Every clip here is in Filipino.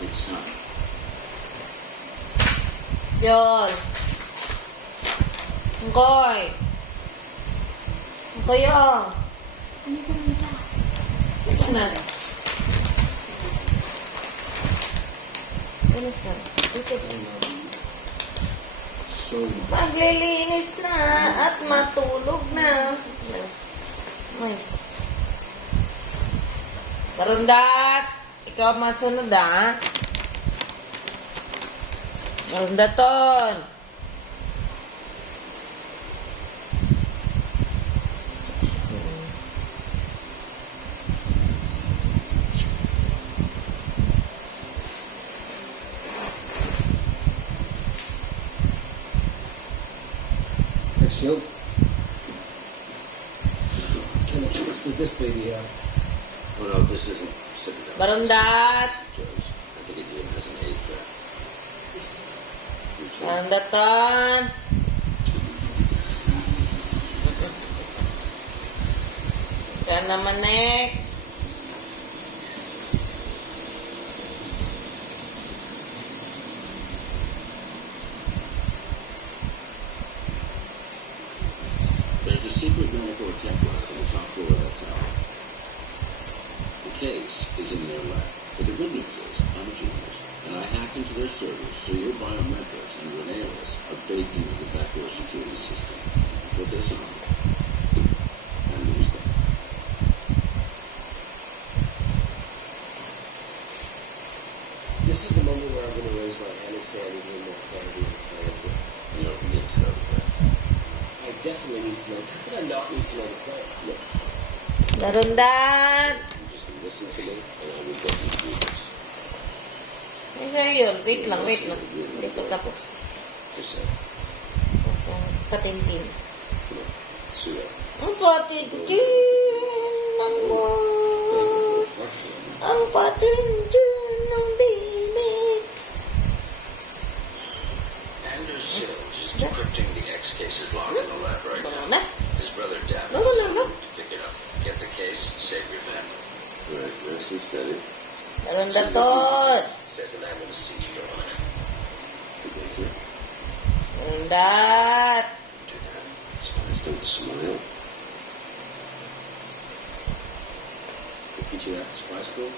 It's not. Yun. Ngkoy. Ngkoy yung. Ito na. Linis na. Ito na. So, Maglilinis na at matulog na. Nice. Marundat. Ikaw masunod ah. Marundaton. Let's go. What kind of choice does this baby have? oh no, this isn't sitting down. Marundat. Choice. I think it even has an age track. Marundaton. Yan naman next. There's a secret medical tech lab on the top floor of that tower. The case is in their lab. But the good news is, I'm a genius, and I hacked into their servers so your biometrics and Renelis are baked into the backdoor security system. Put this on, and lose them. This is the moment where I'm going to raise my hand and say I need a little more clarity on the plan. You don't need to know that. I definitely need to know. How could I not need to know the plan? Look, Marundat. You just listen to me, and I will get you to do this. Ay, sa'yo yun. Wait lang, wait lang. Wait lang tapos. Just say, Patintin. come on, suit up. Ang patintin ng mo. Ang patintin ng baby. Anders Sills is decrypting the X cases log in the lab right Ito now. na. His brother Davin No, no, no, no. to pick it up. Get the case, save your family. Right, nice and steady. Marundaton. Says the man with a seizure, Your Honor. Good day, sir. Marundat. Do that. Spies don't smile. They teach you that in spy school?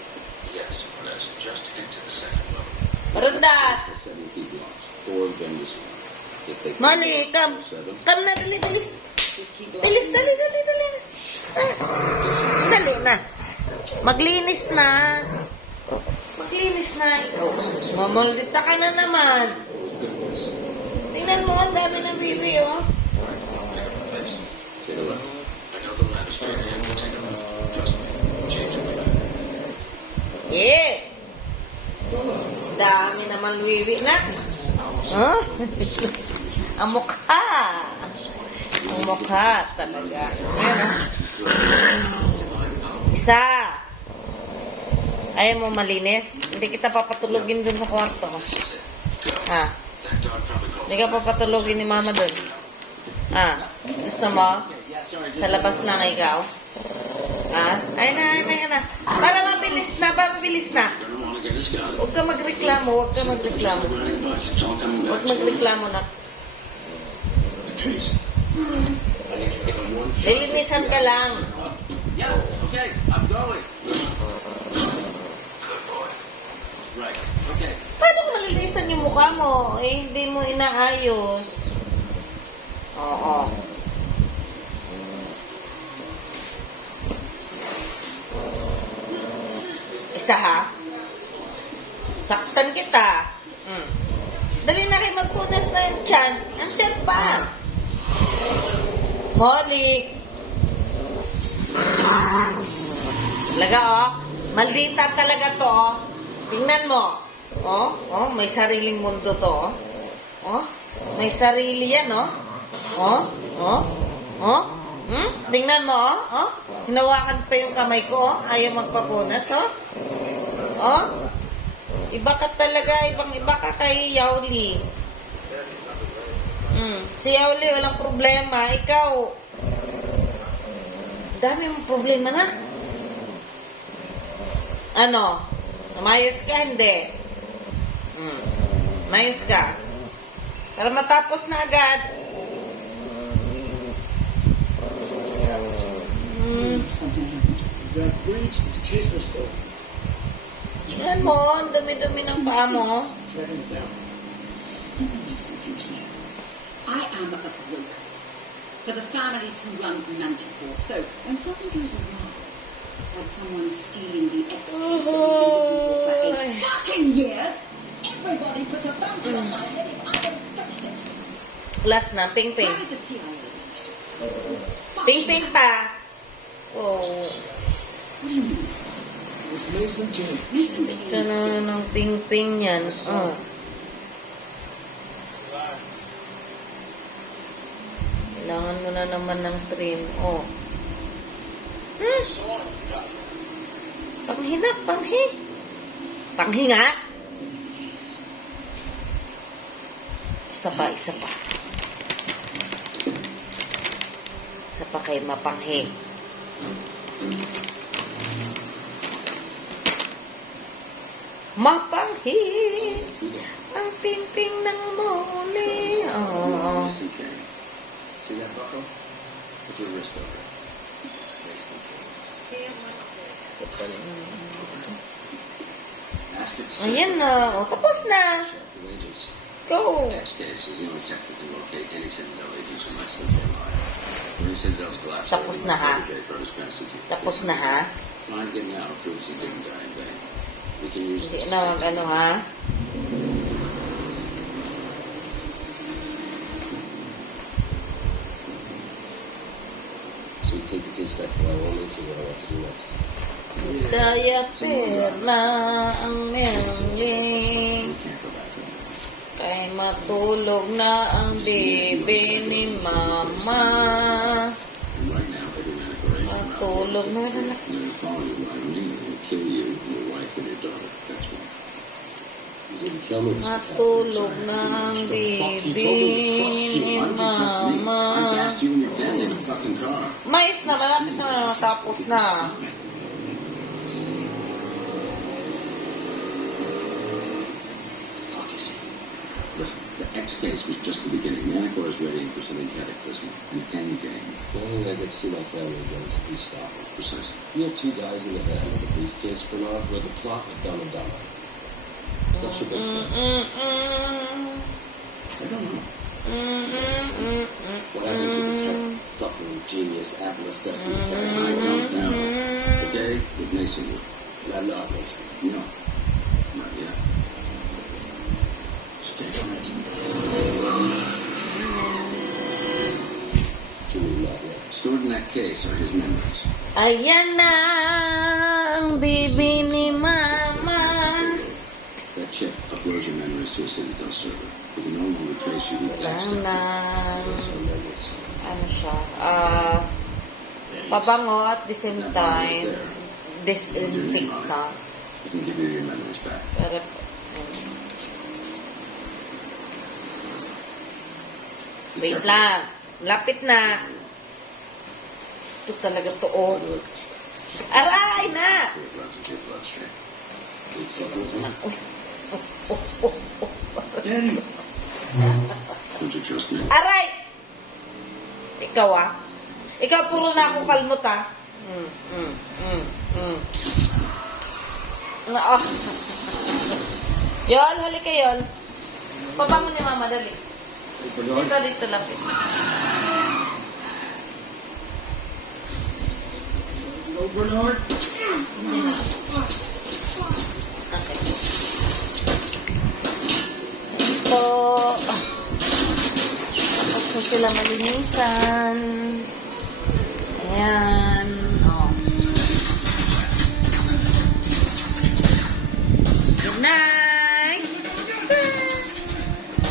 Yes, but that's just into the second level. Marundat. For 70 blocks, 4 of them this one. If they Mali, kam. 7, Kam na, dali, bilis. Bilis, dali, dali, dali. Ah, dali na. Maglinis na. Maglinis na. Ikaw, mamaldita ka na naman. Tingnan mo, ang dami ng bibi, oh. Thanks. Take a look. I know the lab straight ahead. Take a look. Trust me. Change it. Yeah. Dami naman wiwi na. Huh? Ang mukha. Ang mukha talaga. Ayan, oh. Isa. Ayaw mo malinis? Hindi kita papatulogin dun sa kwarto. Ha? Hindi ka papatulogin ni mama dun. Ha? Gusto mo? Sa labas lang ikaw? Ha? Ay na. Para mabilis na, Huwag ka magreklamo, huwag ka magreklamo. Huwag magreklamo na. Lilinisan ka lang. Yeah, okay. I'm going. Good boy. Right. Okay. Paano ko malilinisan yung mukha mo? Eh, hindi mo inaayos. Oo. Isa ha? Saktan kita. Dali na kayo magpunas na yung tiyan. Ang tiyan pa. Molly. Talaga oh. Maldita talaga to oh. Tingnan mo. Oh, may sariling mundo to oh. Oh, may sarili yan oh. Oh. Tingnan mo oh. Hinawakan pa yung kamay ko oh. Ayaw magpapunas oh. Oh. Iba ka talaga, ibang-iba ka kay Yauli. Si Yauli walang problema, ikaw dami mong problema na. Ano? Namayos ka, hindi? Mayos ka. Para matapos na agad. That breach, the case was stolen. Tingnan mo, ang dumi-dumi ng paa mo. Tracking it down. Let me make something clear. I am a broker for the families who run Manticore. So when something goes wrong, like someone stealing the excuse that we've been looking for 8 fucking years, everybody put a bounty on my head if I can fix it. Last na, ping-ping. Why did the CIA arrest it? Ping-ping pa. Oh. What do you mean? It was Mason King. Mason Ito Kane na ng ping-ping yan. Oh. Kailangan mo na naman ng trim. Oh. Panghi na, panghi. Panghi nga. Isa pa, isa pa. Isa pa kay mapanghi. Mapanghi. Ang ping-ping ng muli. Oh. See that buckle? Put your wrist over it. Ask it to Ayan na. O, tapos na. check the agents. Go. Next case is the only tech that can locate any Citadel agents unless they're alive. When the Citadel's collapsed, Tapos na, ha? Tapos na, ha? Find him now proves he didn't die in vain. We can use Hindi this. na mag-ano, ha? So you take the case back to Wyoming, figure out what to do next. Daya perna ang merling. We can't go back to him. Kay matulog na ang bibi ni mama. And right now, every man operation Matulog na rin. they're gonna follow you around me and they'll kill you, your wife, and your daughter. That's why. You didn't tell me this. Matulog na ang bibi ni mama. I gassed you and your family in the fucking car. Mais na, malapit na matapos na. Fuck is it? Listen, the X case was just the beginning. Manacor is ready for something cataclysmic, an end game. The only thing I get to see my family again is if we stop it. Precisely. You had 2 guys in the van with a briefcase, Bernard, where the plot of Dumb and Dumber. That's your big plan. I don't know. What happened to the tech fucking genius Atlas destined to carry I high comes ground? now. Okay? With Mason Wood. I'm not Mason. No. Not yet. Stay on it. What you mean not yet? Stored in that case are his memories. Ayan na ang bibi ni mama. That chip uploads your memories to a Citadel server. We can no longer trace you with that Ayan na. Some memories. Ano siya? Pabango at the same time, disinfect na. We can give you your memories back. Pero, wait lang. Lapit na. Ito talaga to, oh. Aray na! It runs into your bloodstream. You fucking with me? Daddy! Don't you trust me? Aray! Ikaw, ah. Ikaw, puro na akong kalmot, ah. Oh. Yol, huli ka, Yol. Pabango ni Mama, dali. Dito, dito, lapit. Go, Bernard! Hindi na. Okay. Ito. Tapos na sila malinisan. Ayan.